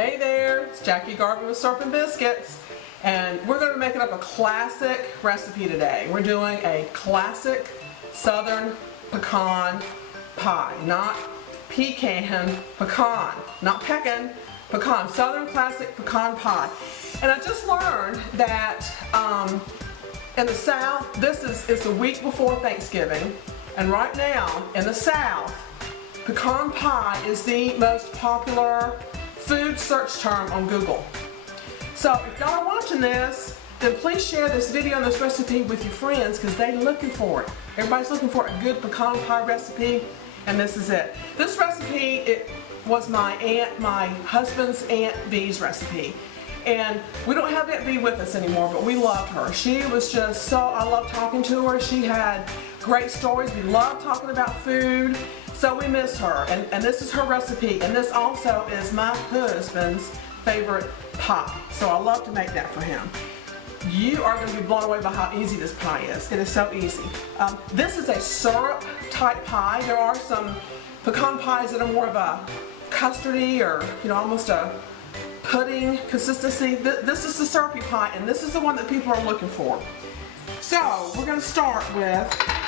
Hey there, it's Jackie Garvin with Syrupy Biscuits, and we're going to be making up a classic recipe today. We're doing a classic Southern pecan pie, not pecan, pecan, not pecan, pecan, Southern classic pecan pie. And I just learned that in the South, it's the week before Thanksgiving, and right now in the South, pecan pie is the most popular food search term on Google. So if y'all are watching this, then please share this video and this recipe with your friends because they're looking for it. Everybody's looking for a good pecan pie recipe, and this is it. This recipe, it was my husband's Aunt Bee's recipe. And we don't have Aunt Bee with us anymore, but we loved her. She was just so, I loved talking to her. She had great stories. We loved talking about food. So we miss her, and this is her recipe, and this also is my husband's favorite pie. So I love to make that for him. You are going to be blown away by how easy this pie is. It is so easy. This is a syrup type pie. There are some pecan pies that are more of a custardy or almost a pudding consistency. This is the syrupy pie, and this is the one that people are looking for. So we're going to start with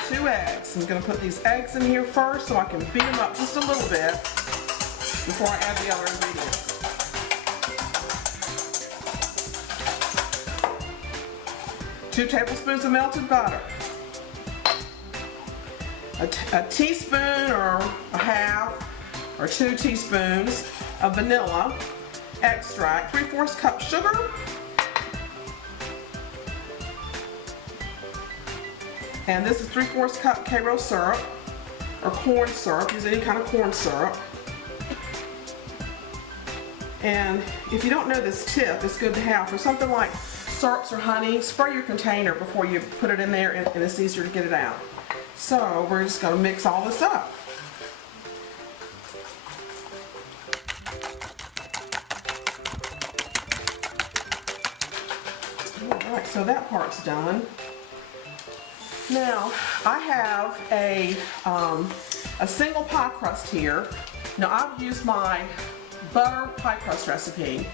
2 eggs. I'm going to put these eggs in here first so I can beat them up just a little bit before I add the other ingredients. Two tablespoons of melted butter. A teaspoon or a half or 2 teaspoons of vanilla extract. 3/4 cup sugar. And this is 3/4 cup Karo syrup, or corn syrup. Use any kind of corn syrup. And if you don't know this tip, it's good to have for something like syrups or honey. Spray your container before you put it in there, and it's easier to get it out. So we're just going to mix all this up. All right, so that part's done. Now, I have a single pie crust here. Now, I've used my butter pie crust recipe,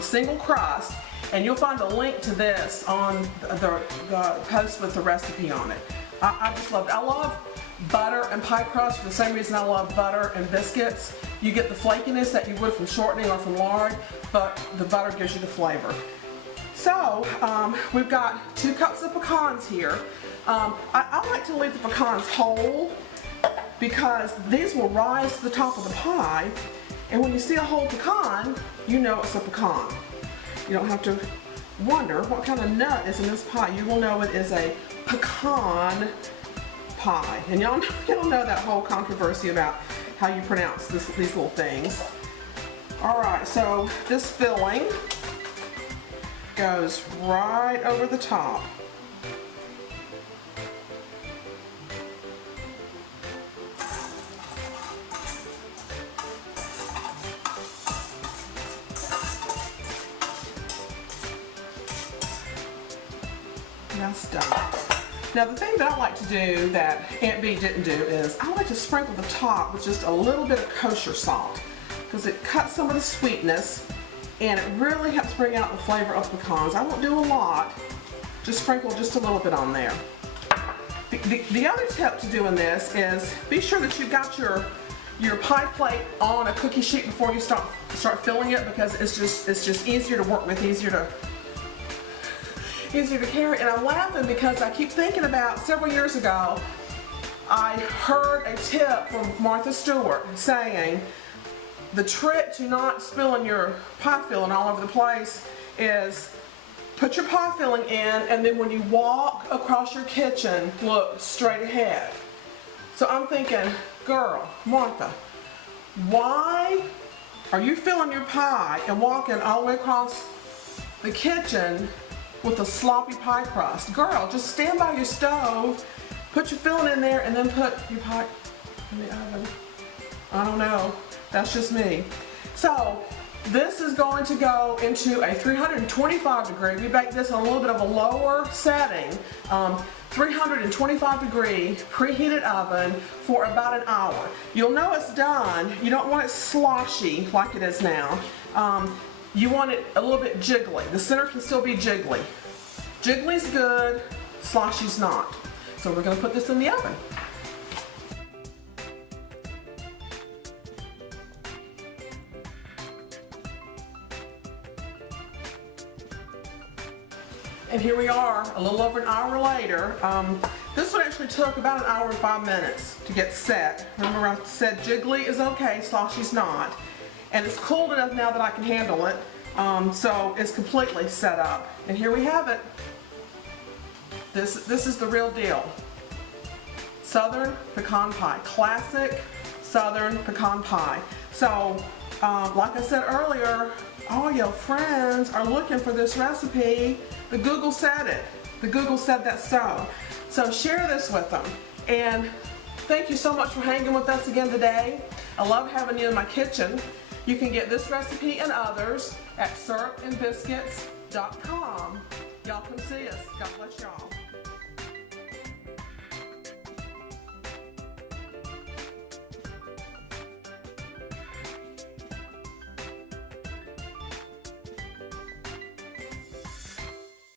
single crust, and you'll find a link to this on the post with the recipe on it. I just love it. I love butter and pie crust for the same reason I love butter and biscuits. You get the flakiness that you would from shortening or from lard, but the butter gives you the flavor. So, we've got 2 cups of pecans here. I like to leave the pecans whole because these will rise to the top of the pie, and when you see a whole pecan, you know it's a pecan. You don't have to wonder what kind of nut is in this pie. You will know it is a pecan pie. And y'all know that whole controversy about how you pronounce these little things. Alright, so this filling goes right over the top. That's done. Now the thing that I like to do that Aunt Bee didn't do is I like to sprinkle the top with just a little bit of kosher salt because it cuts some of the sweetness and it really helps bring out the flavor of pecans. I won't do a lot, just sprinkle just a little bit on there. The other tip to doing this is be sure that you've got your pie plate on a cookie sheet before you start filling it, because it's just easier to work with, easier to carry. And I'm laughing because I keep thinking about several years ago, I heard a tip from Martha Stewart saying the trick to not spilling your pie filling all over the place is put your pie filling in, and then when you walk across your kitchen, look straight ahead. So I'm thinking, girl, Martha, why are you filling your pie and walking all the way across the kitchen with a sloppy pie crust? Girl, just stand by your stove, put your filling in there, and then put your pie in the oven. I don't know. That's just me. So this is going to go into a 325 degree. We bake this on a little bit of a lower setting, 325 degree preheated oven for about an hour. You'll know it's done. You don't want it sloshy like it is now. You want it a little bit jiggly. The center can still be jiggly. Jiggly's good, sloshy's not. So we're going to put this in the oven. And here we are, a little over an hour later. This one actually took about an hour and 5 minutes to get set. Remember I said jiggly is okay, sloshy's not. And it's cooled enough now that I can handle it. So it's completely set up. And here we have it. This is the real deal. Southern Pecan Pie, classic Southern Pecan Pie. So, like I said earlier, all your friends are looking for this recipe. The Google said it. The Google said that so. So share this with them. And thank you so much for hanging with us again today. I love having you in my kitchen. You can get this recipe and others at syrupandbiscuits.com. Y'all come see us. God bless y'all.